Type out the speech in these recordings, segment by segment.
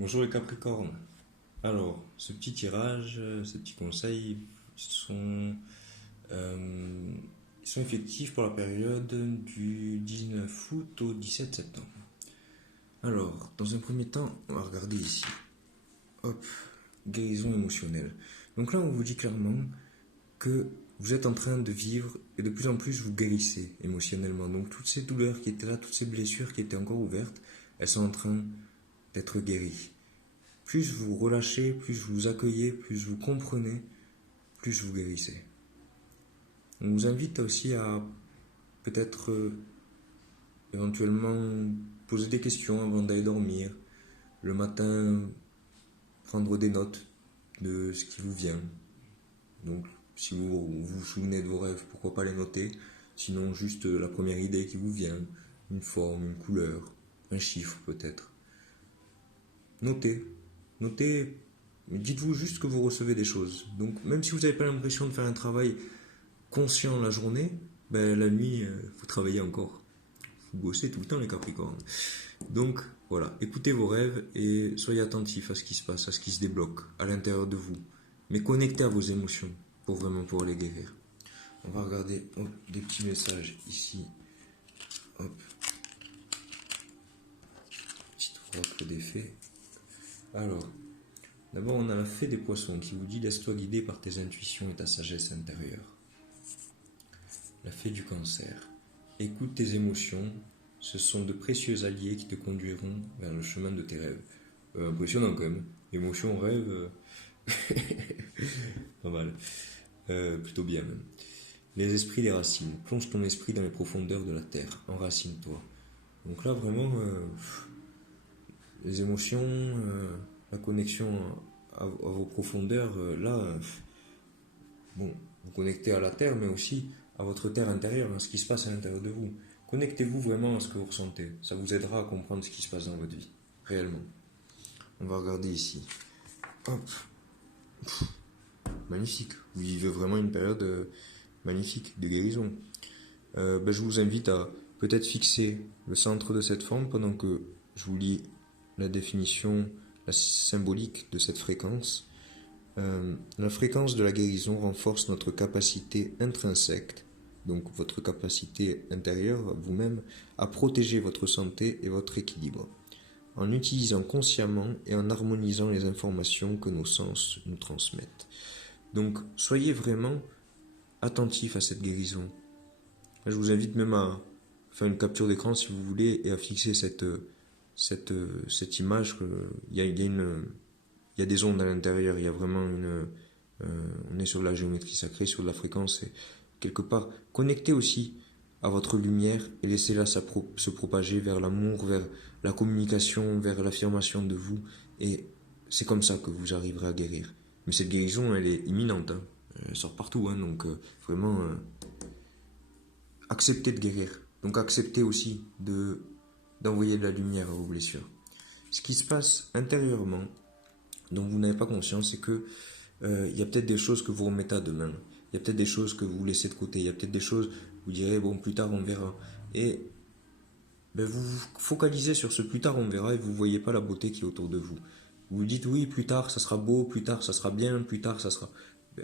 Bonjour les Capricornes. Alors, ce petit tirage, ces petits conseils euh, sont effectifs pour la période du 19 août au 17 septembre. Alors, dans un premier temps, on va regarder ici. Hop, guérison émotionnelle. Donc là, on vous dit clairement que vous êtes en train de vivre et de plus en plus vous guérissez émotionnellement. Donc toutes ces douleurs qui étaient là, toutes ces blessures qui étaient encore ouvertes, elles sont en train d'être guéries. Plus vous relâchez, plus vous accueillez, plus vous comprenez, plus vous guérissez. On vous invite aussi à peut-être éventuellement poser des questions avant d'aller dormir. Le matin, prendre des notes de ce qui vous vient. Donc si vous vous souvenez de vos rêves, pourquoi pas les noter. Sinon juste la première idée qui vous vient, une forme, une couleur, un chiffre peut-être. Notez. Notez, dites-vous juste que vous recevez des choses. Donc même si vous n'avez pas l'impression de faire un travail conscient la journée, ben, la nuit, vous travaillez encore. Vous bossez tout le temps les Capricornes. Donc voilà, écoutez vos rêves et soyez attentifs à ce qui se passe, à ce qui se débloque à l'intérieur de vous. Mais connectez à vos émotions pour vraiment pouvoir les guérir. On va regarder des petits messages ici. Hop, petite oracle des fées. Alors, d'abord on a la fée des poissons qui vous dit laisse-toi guider par tes intuitions et ta sagesse intérieure. La fée du cancer. Écoute tes émotions, ce sont de précieux alliés qui te conduiront vers le chemin de tes rêves. Impressionnant quand même. Émotion, rêve, pas mal. Plutôt bien même. Les esprits des racines. Plonge ton esprit dans les profondeurs de la terre. Enracine-toi. Donc là vraiment, les émotions, la connexion à vos profondeurs, bon, vous connectez à la terre, mais aussi à votre terre intérieure, à ce qui se passe à l'intérieur de vous. Connectez-vous vraiment à ce que vous ressentez. Ça vous aidera à comprendre ce qui se passe dans votre vie, réellement. On va regarder ici. Hop. Magnifique. Vous vivez vraiment une période magnifique de guérison. Je vous invite à peut-être fixer le centre de cette forme pendant que je vous lis la définition, la symbolique de cette fréquence. La fréquence de la guérison renforce notre capacité intrinsèque, donc votre capacité intérieure, vous-même, à protéger votre santé et votre équilibre, en utilisant consciemment et en harmonisant les informations que nos sens nous transmettent. Donc, soyez vraiment attentifs à cette guérison. Je vous invite même à faire une capture d'écran si vous voulez et à fixer cette image. Il y a des ondes à l'intérieur, il y a vraiment on est sur la géométrie sacrée, sur la fréquence, et quelque part, connectez aussi à votre lumière et laissez-la se propager vers l'amour, vers la communication, vers l'affirmation de vous, et c'est comme ça que vous arriverez à guérir. Mais cette guérison, elle est imminente, hein. Elle sort partout, hein, donc vraiment, acceptez de guérir. Donc acceptez aussi d'envoyer de la lumière à vos blessures. Ce qui se passe intérieurement, dont vous n'avez pas conscience, c'est que y a peut-être des choses que vous remettez à demain. Il y a peut-être des choses que vous laissez de côté. Il y a peut-être des choses, vous direz, bon, plus tard on verra. Et vous vous focalisez sur ce plus tard on verra et vous ne voyez pas la beauté qui est autour de vous. Vous dites, oui, plus tard ça sera beau, plus tard ça sera bien, plus tard ça sera...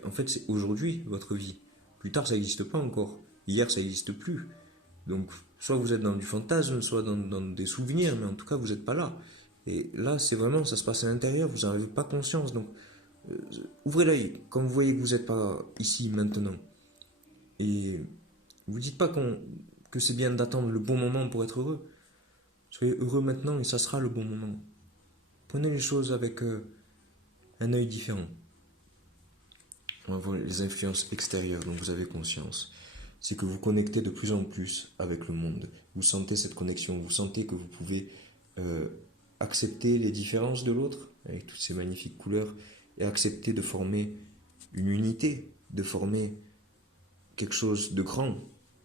En fait, c'est aujourd'hui votre vie. Plus tard ça n'existe pas encore. Hier ça n'existe plus. Donc, soit vous êtes dans du fantasme, soit dans des souvenirs, mais en tout cas vous n'êtes pas là. Et là, c'est vraiment, ça se passe à l'intérieur, vous n'en avez pas conscience. Donc, euh, ouvrez l'œil quand vous voyez que vous n'êtes pas ici, maintenant. Et vous dites pas que c'est bien d'attendre le bon moment pour être heureux. Soyez heureux maintenant et ça sera le bon moment. Prenez les choses avec un œil différent. On va voir les influences extérieures dont vous avez conscience. C'est que vous connectez de plus en plus avec le monde. Vous sentez cette connexion, vous sentez que vous pouvez accepter les différences de l'autre, avec toutes ces magnifiques couleurs, et accepter de former une unité, de former quelque chose de grand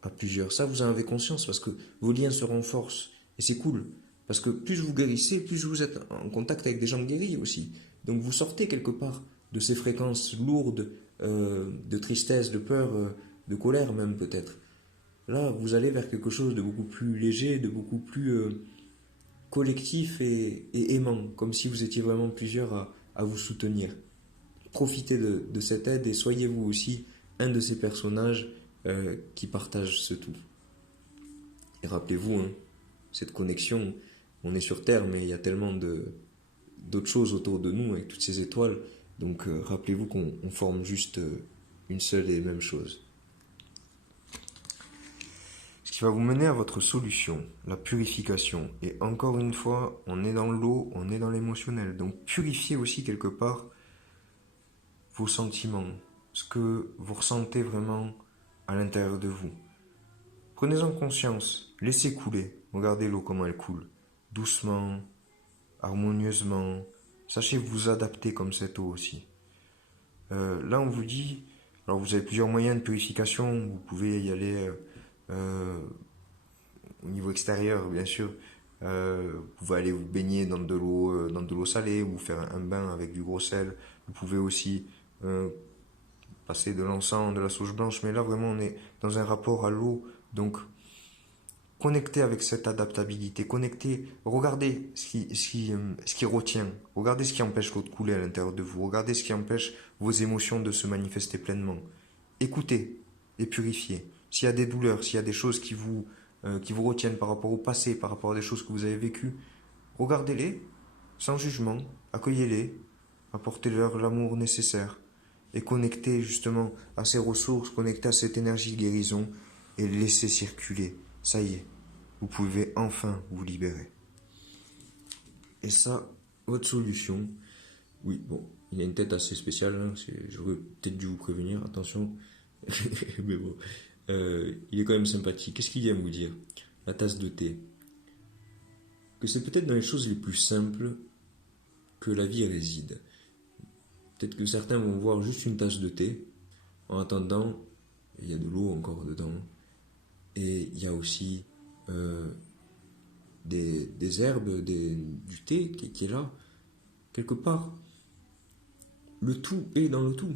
à plusieurs. Ça, vous en avez conscience parce que vos liens se renforcent. Et c'est cool. Parce que plus vous guérissez, plus vous êtes en contact avec des gens guéris aussi. Donc vous sortez quelque part de ces fréquences lourdes de tristesse, de peur, de colère même peut-être. Là, vous allez vers quelque chose de beaucoup plus léger, de beaucoup plus collectif et aimant, comme si vous étiez vraiment plusieurs à vous soutenir. Profitez de cette aide et soyez vous aussi un de ces personnages qui partagent ce tout. Et rappelez-vous, hein, cette connexion, on est sur Terre, mais il y a tellement d'autres choses autour de nous avec toutes ces étoiles. Donc rappelez-vous qu'on forme juste une seule et même chose. Ce qui va vous mener à votre solution, la purification. Et encore une fois, on est dans l'eau, on est dans l'émotionnel. Donc purifiez aussi quelque part vos sentiments, ce que vous ressentez vraiment à l'intérieur de vous. Prenez-en conscience, laissez couler. Regardez l'eau comment elle coule. Doucement, harmonieusement. Sachez vous adapter comme cette eau aussi. Là, on vous dit, alors vous avez plusieurs moyens de purification. Vous pouvez y aller au niveau extérieur, bien sûr. Vous pouvez aller vous baigner dans de l'eau salée ou faire un bain avec du gros sel. Vous pouvez aussi passer de l'encens, de la sauge blanche. Mais là, vraiment, on est dans un rapport à l'eau. Donc, connectez avec cette adaptabilité. Connectez, regardez ce qui retient. Regardez ce qui empêche l'eau de couler à l'intérieur de vous. Regardez ce qui empêche vos émotions de se manifester pleinement. Écoutez et purifiez. S'il y a des douleurs, s'il y a des choses qui vous retiennent par rapport au passé, par rapport à des choses que vous avez vécues, regardez-les sans jugement, accueillez-les, apportez-leur l'amour nécessaire et connectez justement à ces ressources, connectez à cette énergie de guérison et laissez circuler. Ça y est, vous pouvez enfin vous libérer. Et ça, votre solution, oui, bon, il y a une tête assez spéciale, hein, j'aurais peut-être dû vous prévenir, attention, mais bon, il est quand même sympathique. Qu'est-ce qu'il vient vous dire? La tasse de thé. Que c'est peut-être dans les choses les plus simples que la vie réside. Peut-être que certains vont voir juste une tasse de thé, en attendant, il y a de l'eau encore dedans, et il y a aussi des herbes, du thé qui est là, quelque part. Le tout est dans le tout.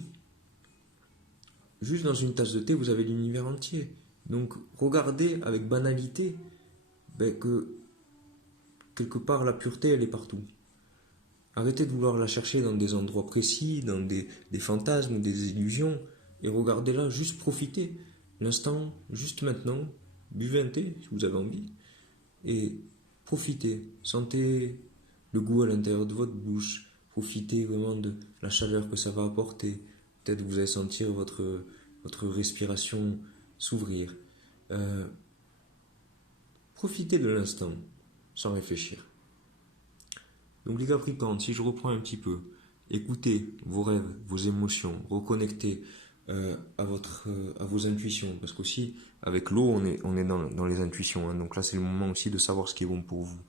Juste dans une tasse de thé, vous avez l'univers entier. Donc regardez avec banalité que quelque part la pureté, elle est partout. Arrêtez de vouloir la chercher dans des endroits précis, dans des fantasmes, des illusions, et regardez-la, juste profitez. L'instant, juste maintenant, buvez un thé si vous avez envie, et profitez. Sentez le goût à l'intérieur de votre bouche, profitez vraiment de la chaleur que ça va apporter. Peut-être que vous allez sentir votre respiration s'ouvrir. Profitez de l'instant, sans réfléchir. Donc les Capricornes, si je reprends un petit peu, écoutez vos rêves, vos émotions, reconnectez à vos intuitions, parce qu'aussi avec l'eau on est dans les intuitions, hein, donc là c'est le moment aussi de savoir ce qui est bon pour vous.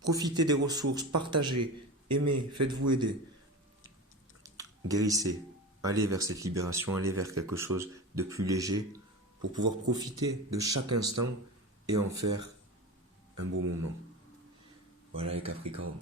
Profitez des ressources, partagez, aimez, faites-vous aider, guérissez, allez vers cette libération, allez vers quelque chose de plus léger pour pouvoir profiter de chaque instant et en faire un beau moment. Voilà les Capricornes.